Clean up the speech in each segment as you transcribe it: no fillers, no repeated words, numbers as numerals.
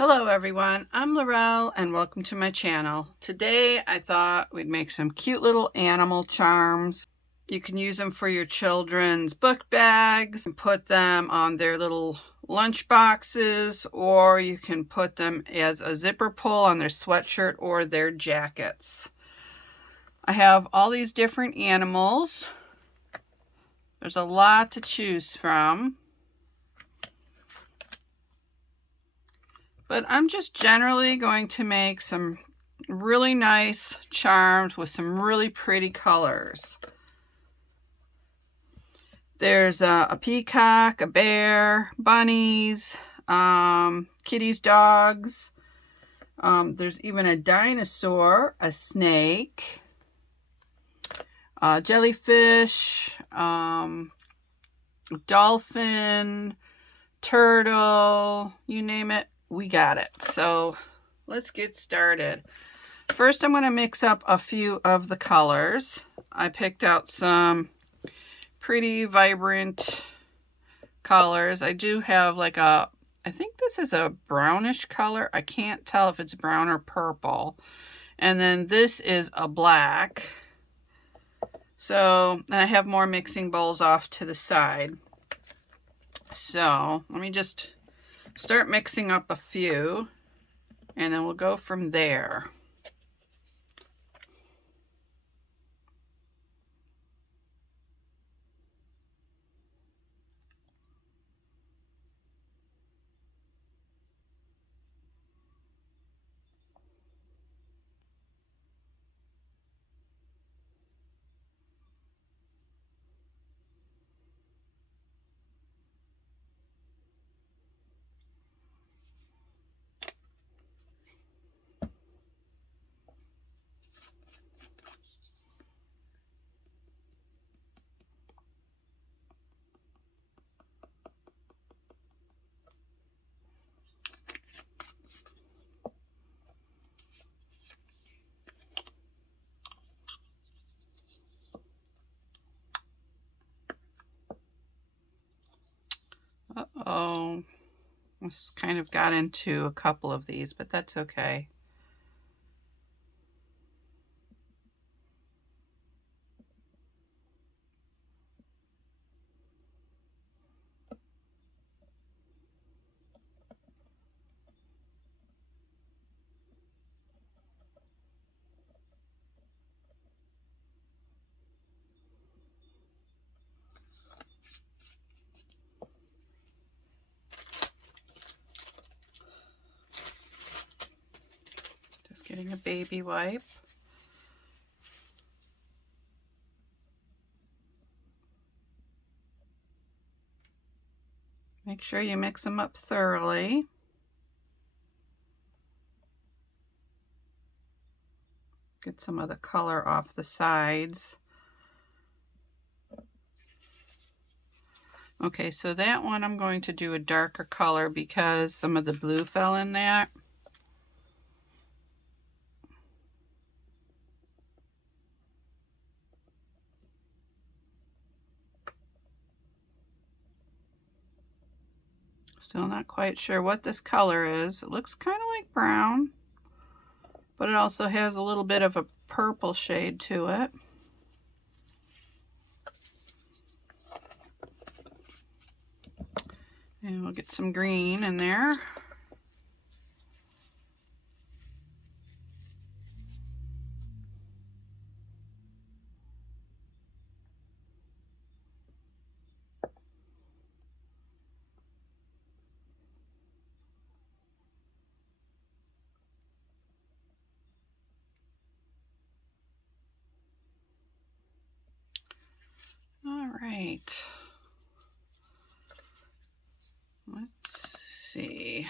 Hello everyone, I'm Laurel and welcome to my channel. Today I thought we'd make some cute little animal charms. You can use them for your children's book bags and put them on their little lunch boxes, or you can put them as a zipper pull on their sweatshirt or their jackets. I have all these different animals. There's a lot to choose from. But I'm just generally going to make some really nice charms with some really pretty colors. There's a peacock, a bear, bunnies, kitties, dogs. There's even a dinosaur, a snake, a jellyfish, dolphin, turtle, you name it. We got it. So let's get started. First, I'm going to mix up a few of the colors. I picked out some pretty vibrant colors. I do have like I think this is a brownish color. I can't tell if it's brown or purple. And then this is a black. So I have more mixing bowls off to the side. So let me just start mixing up a few, and then we'll go from there. Uh-oh, I just kind of got into a couple of these, but that's okay. Just getting a baby wipe. Make sure you mix them up thoroughly. Get some of the color off the sides. Okay, so that one I'm going to do a darker color because some of the blue fell in that. Still not quite sure what this color is. It looks kind of like brown, but it also has a little bit of a purple shade to it. And we'll get some green in there. All right. Let's see.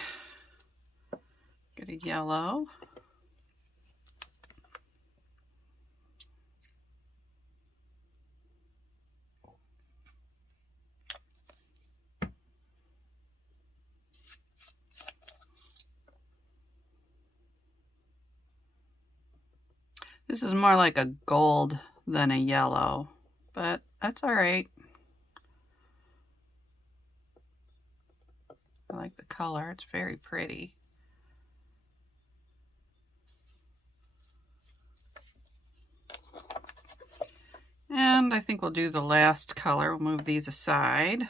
Get a yellow. This is more like a gold than a yellow, but that's all right. I like the color, it's very pretty. And I think we'll do the last color. We'll move these aside.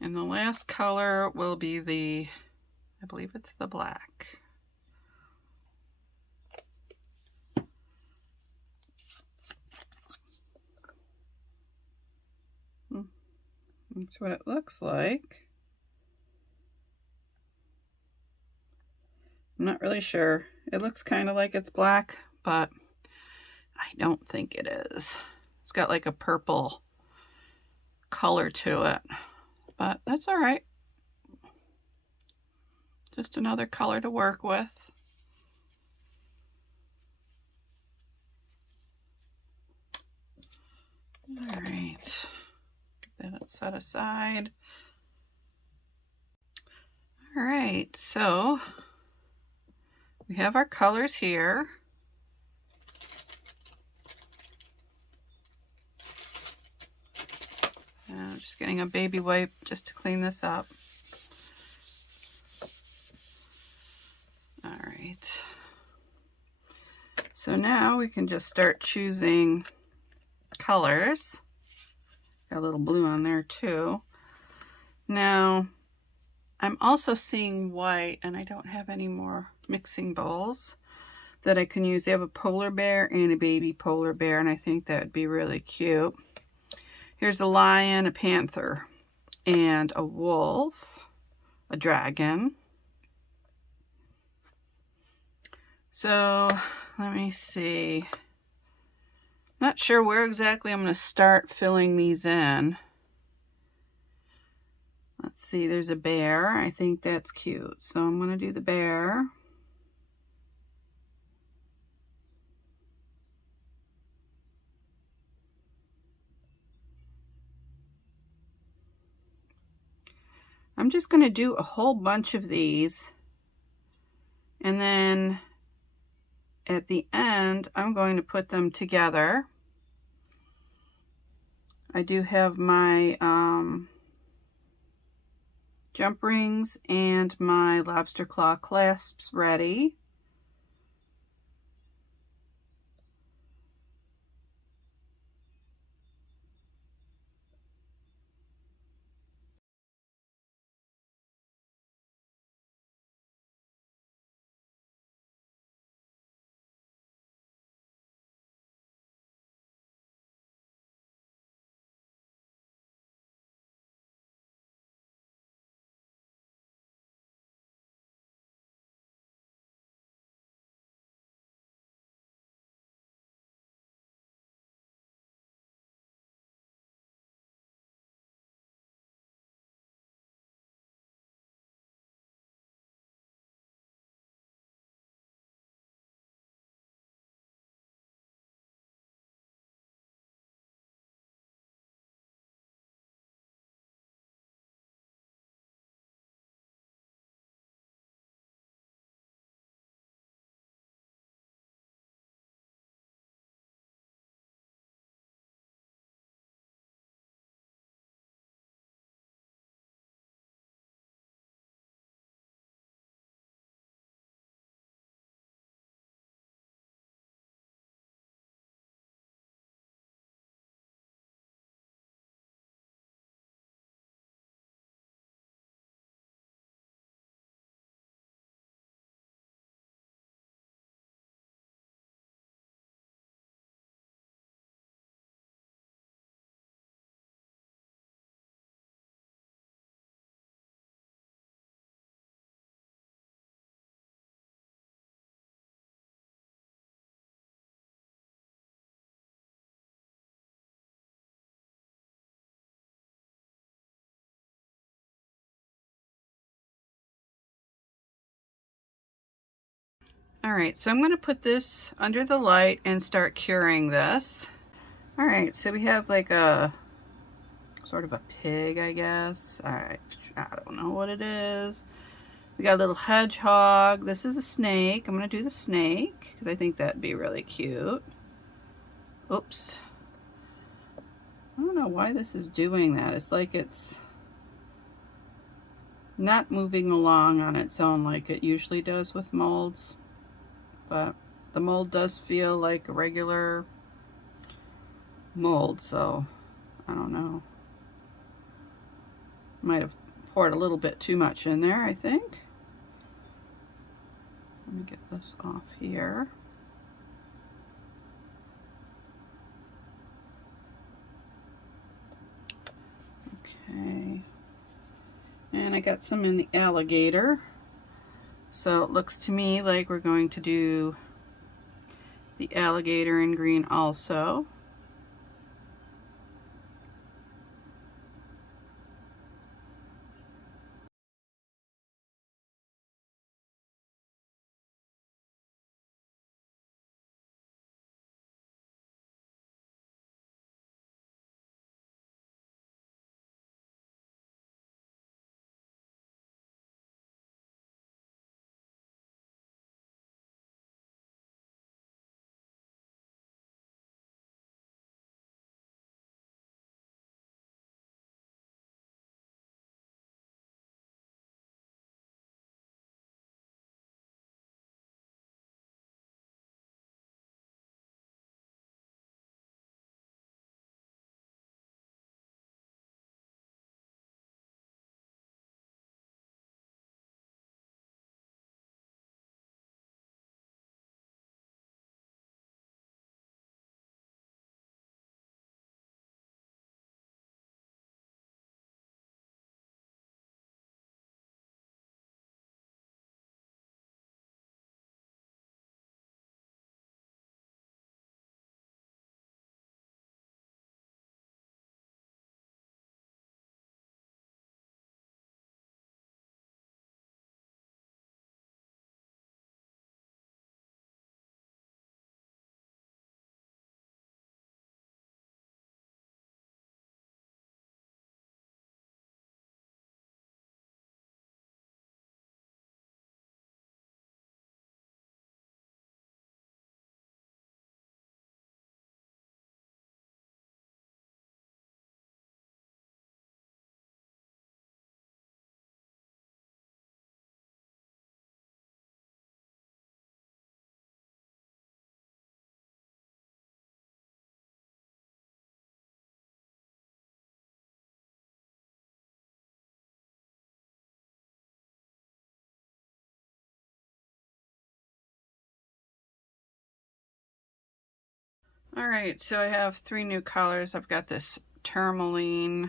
And the last color will be the, I believe it's the black. That's what it looks like. I'm not really sure. It looks kind of like it's black, but I don't think it is. It's got like a purple color to it, but that's all right. Just another color to work with. All right, get that set aside. All right, so we have our colors here. And I'm just getting a baby wipe just to clean this up. All right. So now we can just start choosing colors. Got a little blue on there too. Now, I'm also seeing white, and I don't have any more mixing bowls that I can use. They have a polar bear and a baby polar bear, and I think that would be really cute. Here's a lion, a panther, and a wolf, a dragon. So let me see. Not sure where exactly I'm going to start filling these in. Let's see, there's a bear. I think that's cute. So I'm going to do the bear. I'm just going to do a whole bunch of these. And then at the end, I'm going to put them together. I do have my jump rings and my lobster claw clasps ready. All right, so I'm going to put this under the light and start curing this. All right, so we have like a sort of a pig, I guess. I don't know what it is. We got a little hedgehog. This is a snake. I'm going to do the snake because I think that'd be really cute. Oops. I don't know why this is doing that. It's like it's not moving along on its own like it usually does with molds. But the mold does feel like a regular mold, so I don't know. Might have poured a little bit too much in there, I think. Let me get this off here. Okay. And I got some in the alligator. So it looks to me like we're going to do the alligator in green also. All right, so I have 3 new colors. I've got this tourmaline,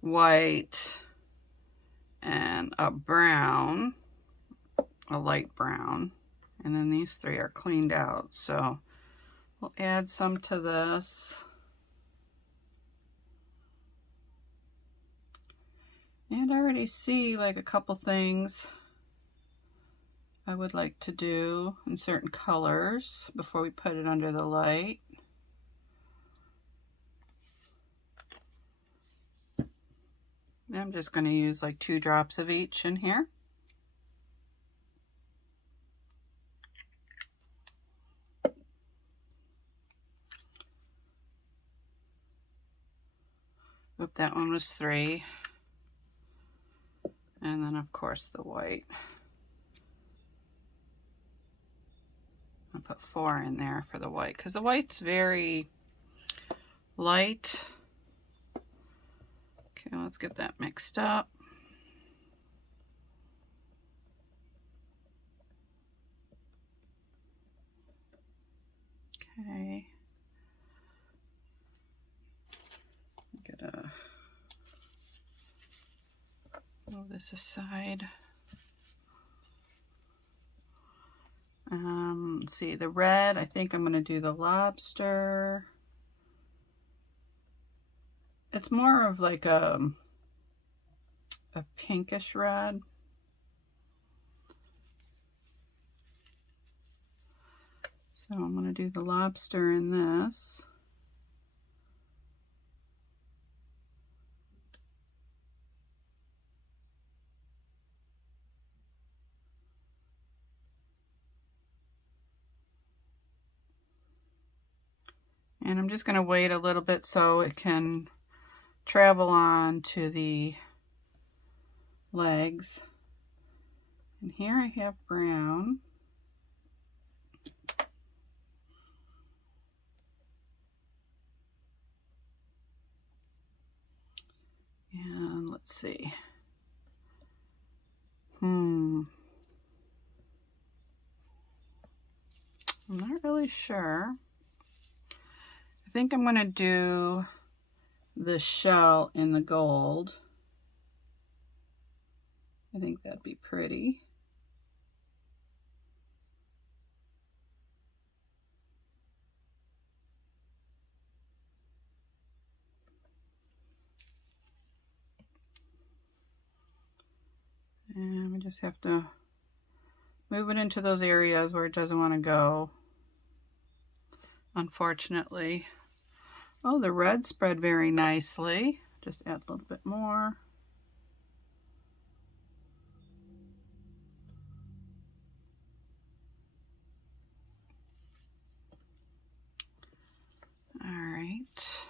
white, and a brown, a light brown. And then these 3 are cleaned out. So we'll add some to this. And I already see like a couple things I would like to do in certain colors before we put it under the light. I'm just going to use like 2 drops of each in here. Oop, that one was 3. And then of course the white. I'll put 4 in there for the white because the white's very light. Okay, let's get that mixed up. Okay. Move this aside. Let's see, the red, I think I'm going to do the lobster. It's more of like a pinkish red. So I'm going to do the lobster in this. And I'm just going to wait a little bit so it can travel on to the legs. And here I have brown. Let's see. I'm not really sure. I think I'm going to do the shell in the gold. I think that'd be pretty. And we just have to move it into those areas where it doesn't want to go, unfortunately. Oh, the red spread very nicely. Just add a little bit more. All right.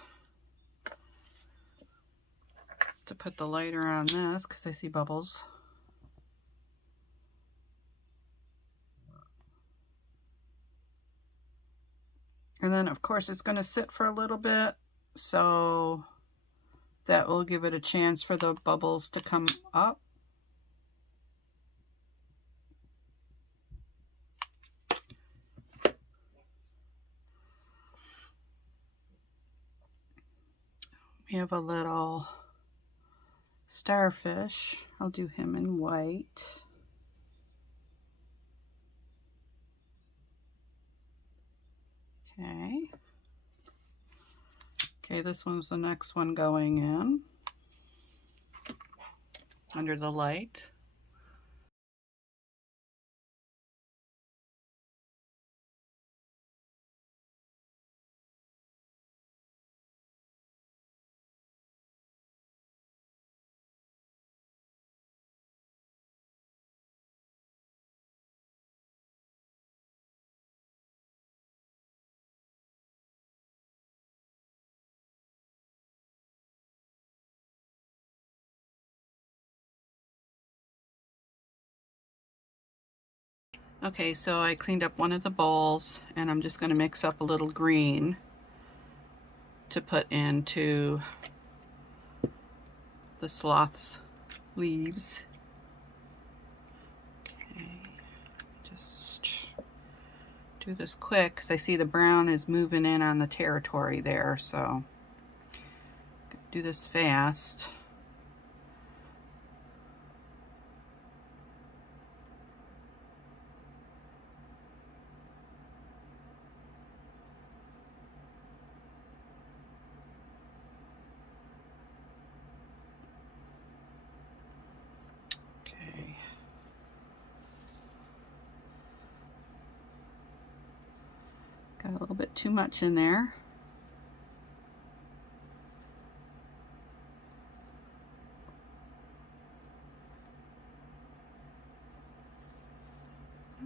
To put the lighter on this because I see bubbles. And then of course it's going to sit for a little bit, so that will give it a chance for the bubbles to come up. We have a little starfish. I'll do him in white. Okay. Okay, this one's the next one going in under the light. Okay, so I cleaned up one of the bowls and I'm just going to mix up a little green to put into the sloth's leaves. Okay, just do this quick because I see the brown is moving in on the territory there, so do this fast. Okay. Got a little bit too much in there.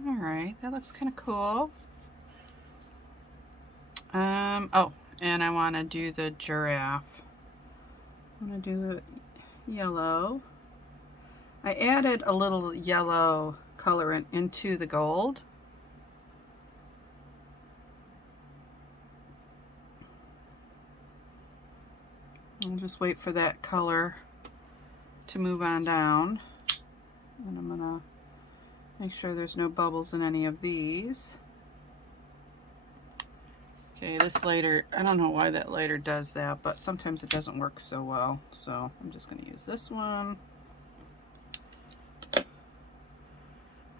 All right, that looks kind of cool. Oh, and I want to do the giraffe. I want to do yellow. I added a little yellow colorant into the gold. I'll just wait for that color to move on down. And I'm gonna make sure there's no bubbles in any of these. Okay, this lighter, I don't know why that lighter does that, but sometimes it doesn't work so well. So I'm just gonna use this one.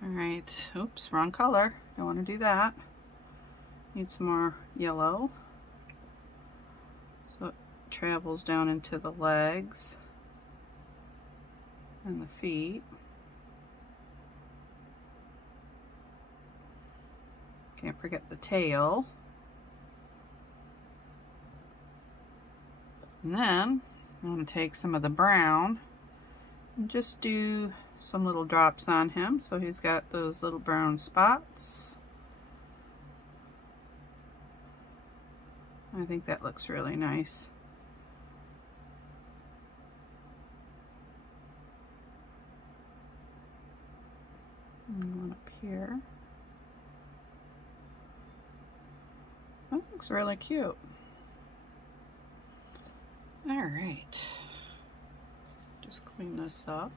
All right, oops, wrong color. Don't wanna do that. Need some more yellow. So it travels down into the legs and the feet. Can't forget the tail. And then I'm going to take some of the brown and just do some little drops on him so he's got those little brown spots. I think that looks really nice. And one up here. That looks really cute. All right. Just clean this up.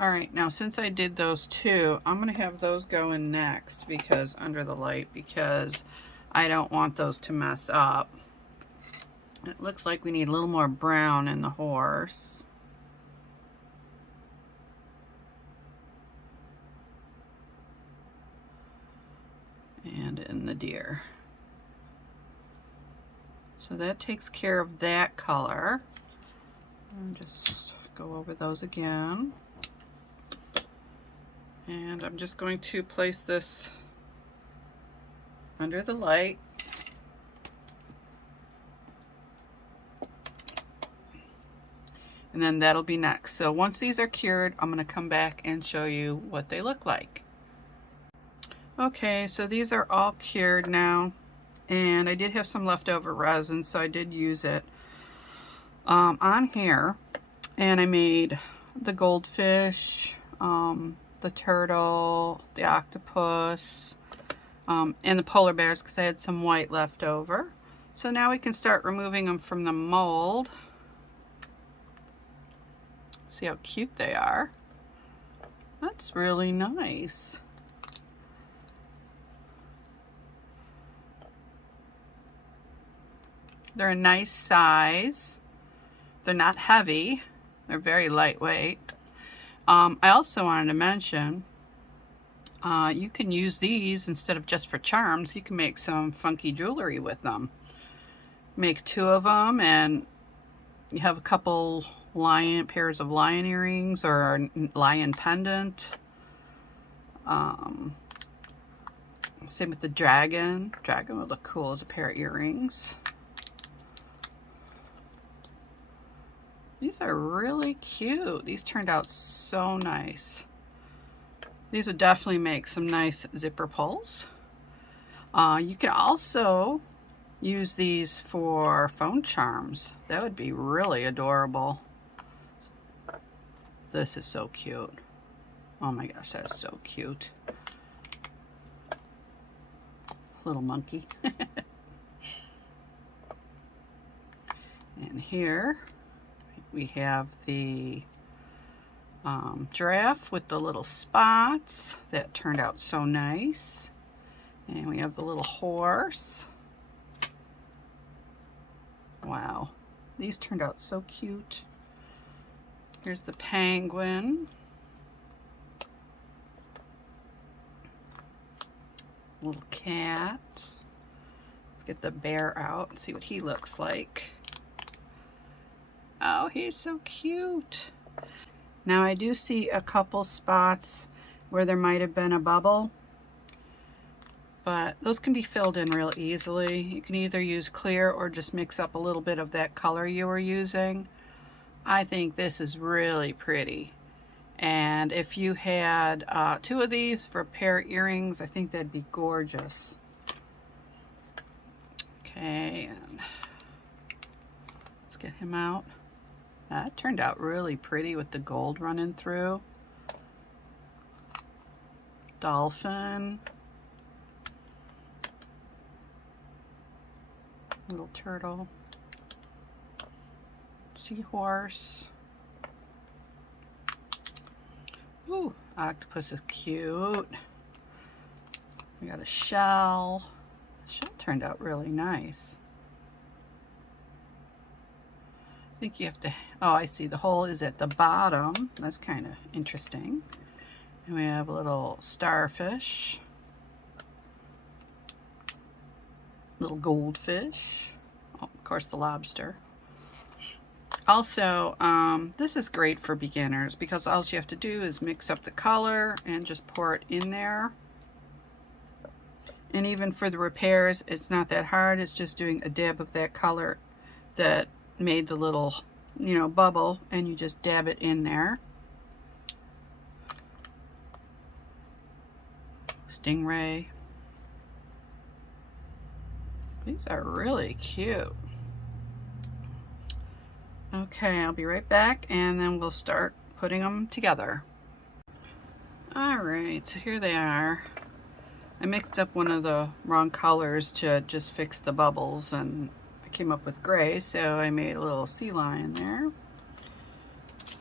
All right, now since I did those two, I'm gonna have those go in next because under the light, because I don't want those to mess up. It looks like we need a little more brown in the horse. And in the deer. So that takes care of that color. And just go over those again. And I'm just going to place this under the light. And then that'll be next. So once these are cured, I'm going to come back and show you what they look like. Okay, so these are all cured now. And I did have some leftover resin, so I did use it on here. And I made the goldfish, the turtle, the octopus, and the polar bears because I had some white left over. So now we can start removing them from the mold. See how cute they are. That's really nice. They're a nice size. They're not heavy. They're very lightweight. I also wanted to mention, you can use these instead of just for charms. You can make some funky jewelry with them. Make two of them and you have a couple pairs of lion earrings or a lion pendant. Same with the dragon. Dragon would look cool as a pair of earrings. These are really cute. These turned out so nice. These would definitely make some nice zipper pulls. You can also use these for phone charms. That would be really adorable. This is so cute. Oh my gosh, that's so cute. Little monkey. And here we have the giraffe with the little spots. That turned out so nice. And we have the little horse. Wow, these turned out so cute. Here's the penguin. Little cat. Let's get the bear out and see what he looks like. Oh, he's so cute. Now I do see a couple spots where there might have been a bubble, but those can be filled in real easily. You can either use clear or just mix up a little bit of that color you were using. I think this is really pretty. And if you had two of these for a pair of earrings, I think that'd be gorgeous. Okay, and let's get him out. That turned out really pretty with the gold running through. Dolphin. Little turtle. Seahorse. Ooh, octopus is cute. We got a shell. The shell turned out really nice. I think you have to, oh, I see, the hole is at the bottom. That's kind of interesting. And we have a little starfish. Little goldfish. Oh, of course, the lobster. Also, this is great for beginners because all you have to do is mix up the color and just pour it in there. And even for the repairs, it's not that hard. It's just doing a dab of that color that made the little, you know, bubble, and you just dab it in there. Stingray. These are really cute. Okay, I'll be right back and then we'll start putting them together. Alright, so here they are. I mixed up one of the wrong colors to just fix the bubbles and I came up with gray, so I made a little sea lion there.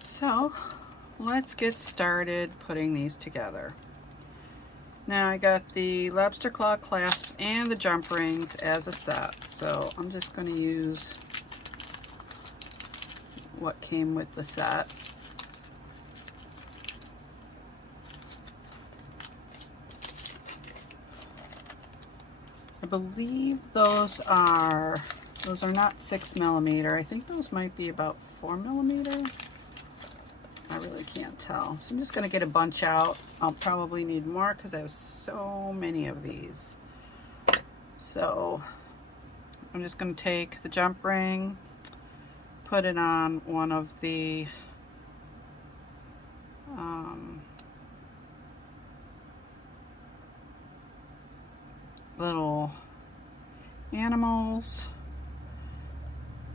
So let's get started putting these together. Now I got the lobster claw clasps and the jump rings as a set, so I'm just going to use what came with the set. I believe those are not 6mm. I think those might be about 4mm. I really can't tell. So I'm just going to get a bunch out. I'll probably need more because I have so many of these. So I'm just going to take the jump ring, put it on one of the little animals,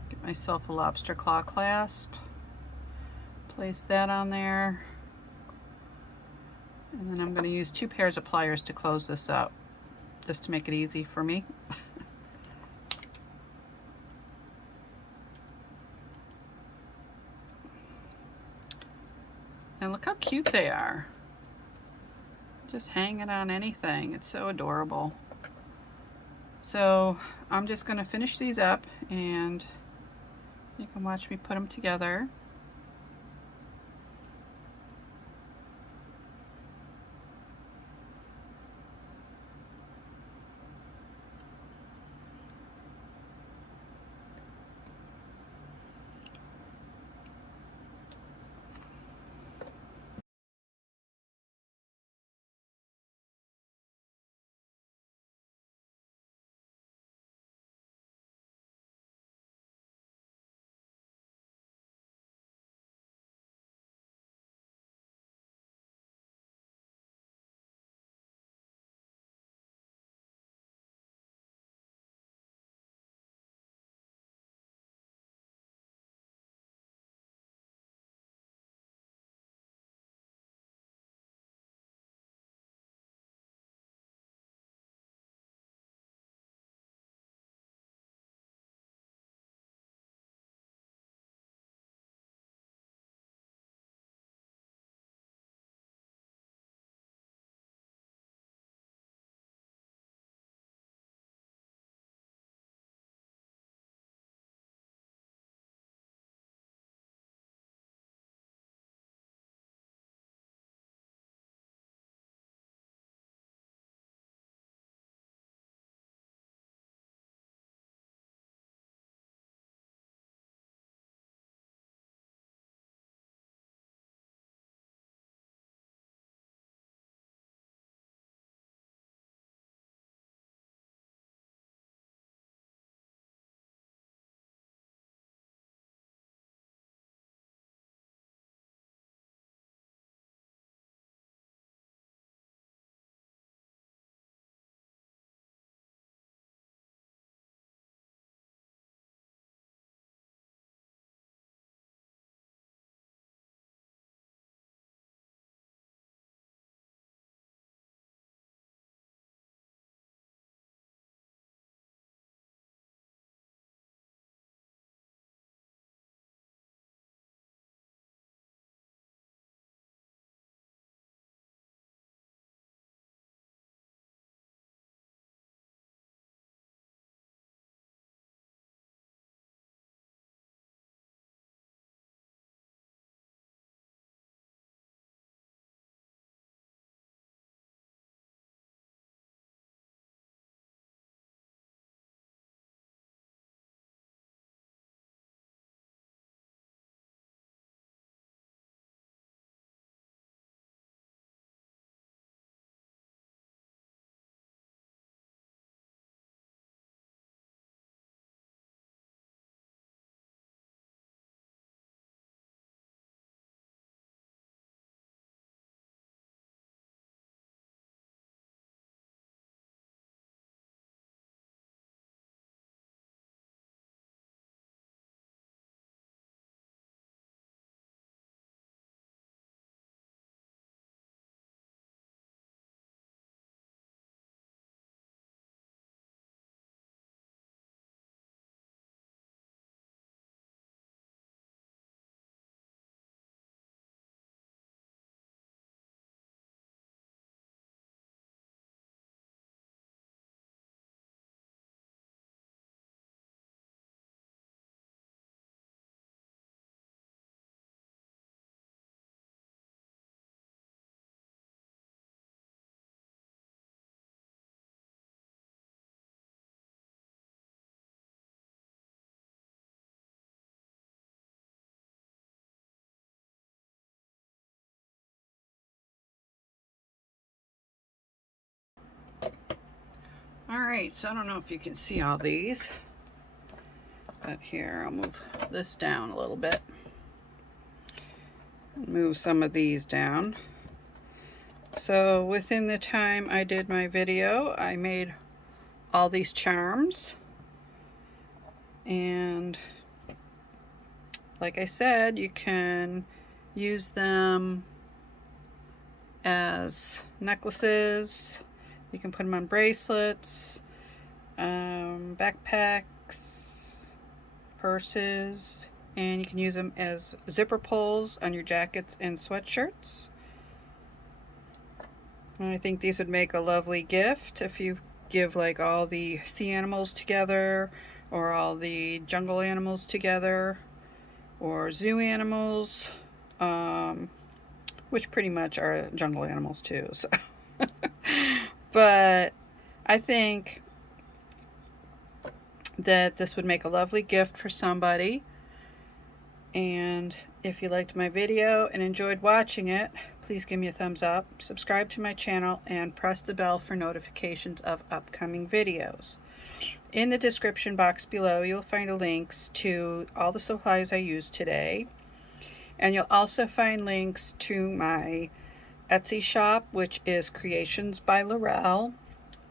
get myself a lobster claw clasp, place that on there, and then I'm going to use 2 pairs of pliers to close this up, just to make it easy for me. And look how cute they are. Just hanging on anything. It's so adorable. So I'm just going to finish these up and you can watch me put them together. Alright, so I don't know if you can see all these, but here, I'll move this down a little bit. Move some of these down. So within the time I did my video, I made all these charms. And like I said, you can use them as necklaces. You can put them on bracelets, backpacks, purses, and you can use them as zipper pulls on your jackets and sweatshirts. And I think these would make a lovely gift if you give like all the sea animals together, or all the jungle animals together, or zoo animals, which pretty much are jungle animals too. So. But I think that this would make a lovely gift for somebody. And if you liked my video and enjoyed watching it, please give me a thumbs up, subscribe to my channel, and press the bell for notifications of upcoming videos. In the description box below, you'll find links to all the supplies I used today. And you'll also find links to my Etsy shop, which is Creations by Laurel.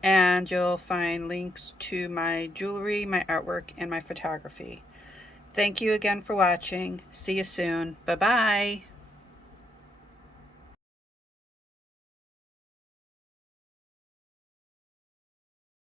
And you'll find links to my jewelry, my artwork, and my photography. Thank you again for watching. See you soon. Bye-bye.